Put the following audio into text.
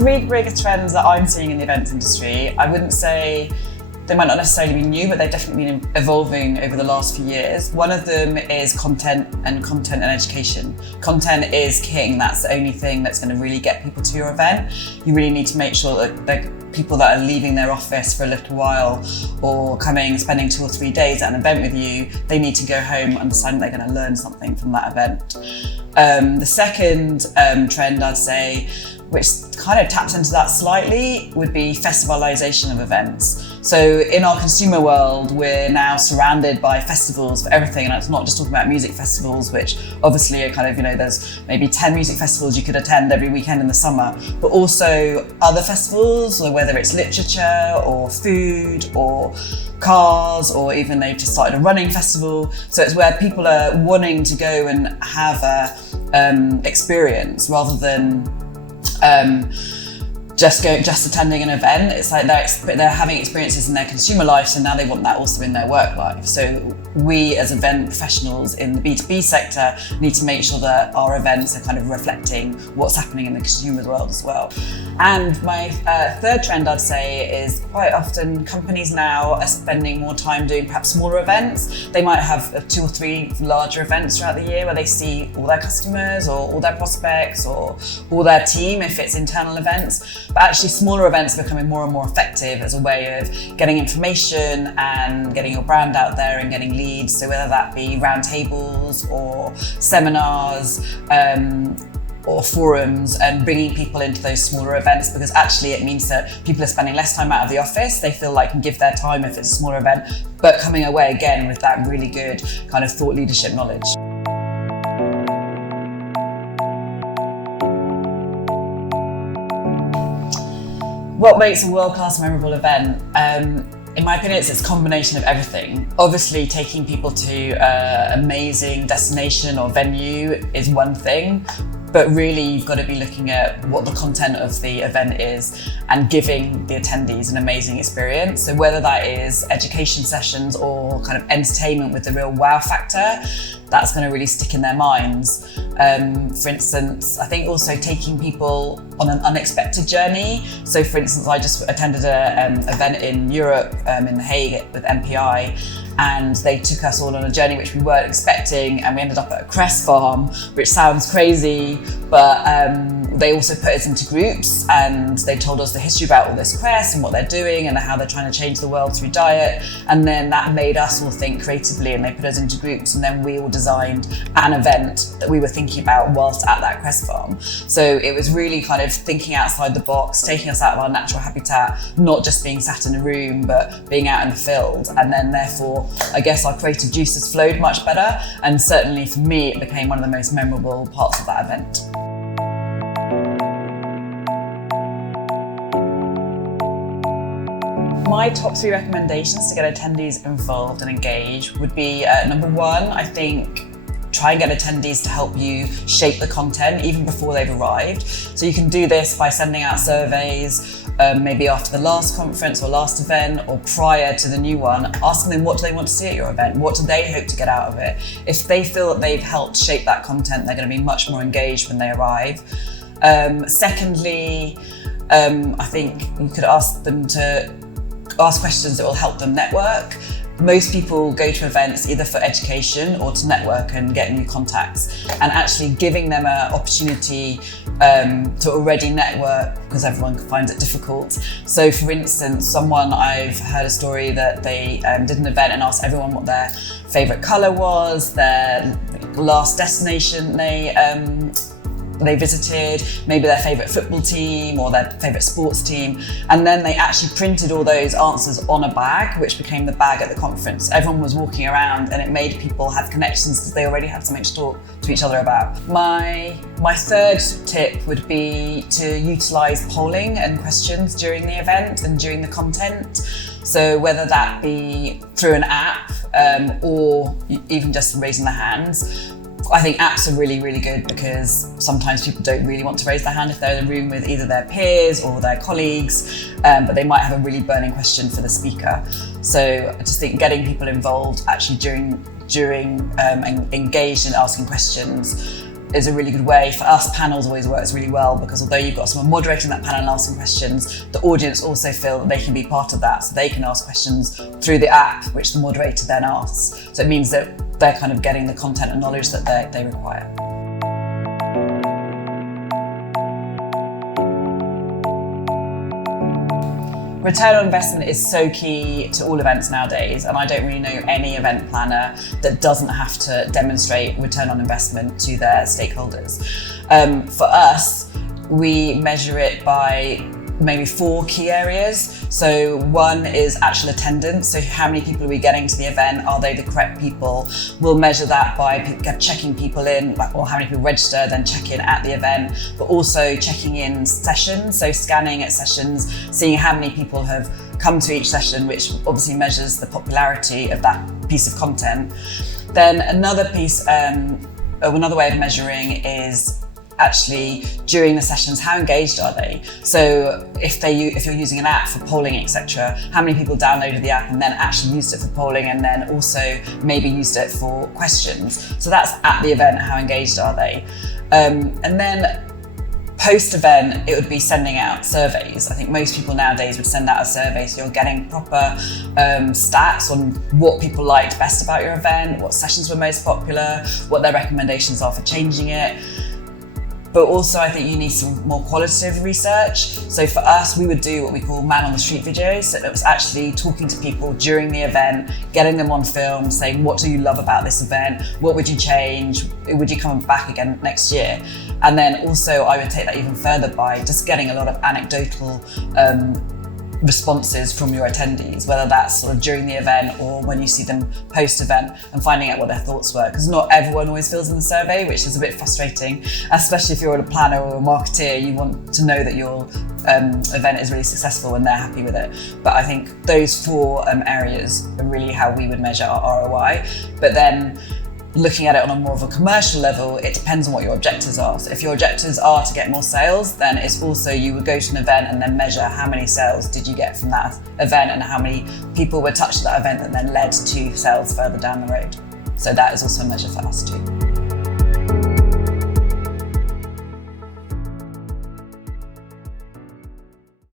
three biggest trends that I'm seeing in the events industry. I wouldn't say they might not necessarily be new, but they've definitely been evolving over the last few years. One of them is content and education. Content is king. That's the only thing that's going to really get people to your event. You really need to make sure that the people that are leaving their office for a little while or coming and spending 2 or 3 days at an event with you, they need to go home understanding they're going to learn something from that event. The second trend I'd say, which kind of taps into that slightly, would be festivalisation of events. So in our consumer world, we're now surrounded by festivals for everything, and it's not just talking about music festivals, which obviously are kind of, there's maybe 10 music festivals you could attend every weekend in the summer, but also other festivals, whether it's literature or food or cars, or even they've just started a running festival. So it's where people are wanting to go and have a experience rather than just attending an event. It's like they're having experiences in their consumer life, so now they want that also in their work life. So we as event professionals in the B2B sector need to make sure that our events are kind of reflecting what's happening in the consumer world as well. And my third trend I'd say is quite often companies now are spending more time doing perhaps smaller events. They might have 2 or 3 larger events throughout the year where they see all their customers or all their prospects or all their team if it's internal events. But actually smaller events are becoming more and more effective as a way of getting information and getting your brand out there and getting leads. So whether that be roundtables or seminars, or forums, and bringing people into those smaller events, because actually it means that people are spending less time out of the office. They feel like can give their time if it's a smaller event, but coming away again with that really good kind of thought leadership knowledge. What makes a world-class memorable event? In my opinion, it's this combination of everything. Obviously, taking people to an amazing destination or venue is one thing, but really you've got to be looking at what the content of the event is and giving the attendees an amazing experience. So whether that is education sessions or kind of entertainment with the real wow factor, that's going to really stick in their minds. For instance, I think also taking people on an unexpected journey. So for instance, I just attended an event in Europe, in The Hague with MPI, and they took us all on a journey which we weren't expecting, and we ended up at a cress farm, which sounds crazy, but they also put us into groups and they told us the history about all this cress and what they're doing and how they're trying to change the world through diet. And then that made us all think creatively, and they put us into groups, and then we all designed an event that we were thinking about whilst at that cress farm. So it was really kind of thinking outside the box, taking us out of our natural habitat, not just being sat in a room, but being out in the field. And then therefore, I guess our creative juices flowed much better. And certainly for me, it became one of the most memorable parts of that event. My top 3 recommendations to get attendees involved and engaged would be number 1, I think, try and get attendees to help you shape the content even before they've arrived. So you can do this by sending out surveys, maybe after the last conference or last event or prior to the new one, asking them what do they want to see at your event, what do they hope to get out of it. If they feel that they've helped shape that content, they're going to be much more engaged when they arrive. Secondly, I think you could ask them to ask questions that will help them network. Most people go to events either for education or to network and get new contacts, and actually giving them an opportunity to already network, because everyone finds it difficult. So for instance, I've heard a story that they did an event and asked everyone what their favourite colour was, their last destination they visited, maybe their favourite football team or their favourite sports team, and then they actually printed all those answers on a bag, which became the bag at the conference. Everyone was walking around and it made people have connections because they already had something to talk to each other about. My third tip would be to utilise polling and questions during the event and during the content. So whether that be through an app or even just raising their hands. I think apps are really, really good because sometimes people don't really want to raise their hand if they're in a room with either their peers or their colleagues, but they might have a really burning question for the speaker. So I just think getting people involved actually during engaged in asking questions is a really good way. For us, panels always works really well because although you've got someone moderating that panel and asking questions, the audience also feel that they can be part of that. So they can ask questions through the app, which the moderator then asks. So it means that they're kind of getting the content and knowledge that they require. Return on investment is so key to all events nowadays, and I don't really know any event planner that doesn't have to demonstrate return on investment to their stakeholders. For us, we measure it by maybe 4 key areas. So one is actual attendance. So how many people are we getting to the event? Are they the correct people? We'll measure that by checking people in, or how many people register, then check in at the event, but also checking in sessions. So scanning at sessions, seeing how many people have come to each session, which obviously measures the popularity of that piece of content. Then another piece, another way of measuring is actually during the sessions, how engaged are they? So if you're using an app for polling, etc., how many people downloaded the app and then actually used it for polling and then also maybe used it for questions? So that's at the event, how engaged are they? And then post-event, it would be sending out surveys. I think most people nowadays would send out a survey, so you're getting proper stats on what people liked best about your event, what sessions were most popular, what their recommendations are for changing it. But also I think you need some more qualitative research. So for us, we would do what we call man on the street videos. So it was actually talking to people during the event, getting them on film, saying, what do you love about this event? What would you change? Would you come back again next year? And then also I would take that even further by just getting a lot of anecdotal responses from your attendees, whether that's sort of during the event or when you see them post-event, and finding out what their thoughts were, because not everyone always fills in the survey, which is a bit frustrating, especially if you're a planner or a marketeer. You want to know that your event is really successful and they're happy with it. But I think those 4 areas are really how we would measure our ROI. But then looking at it on a more of a commercial level, it depends on what your objectives are. So if your objectives are to get more sales, then it's also, you would go to an event and then measure how many sales did you get from that event and how many people were touched at that event that then led to sales further down the road. So that is also a measure for us too.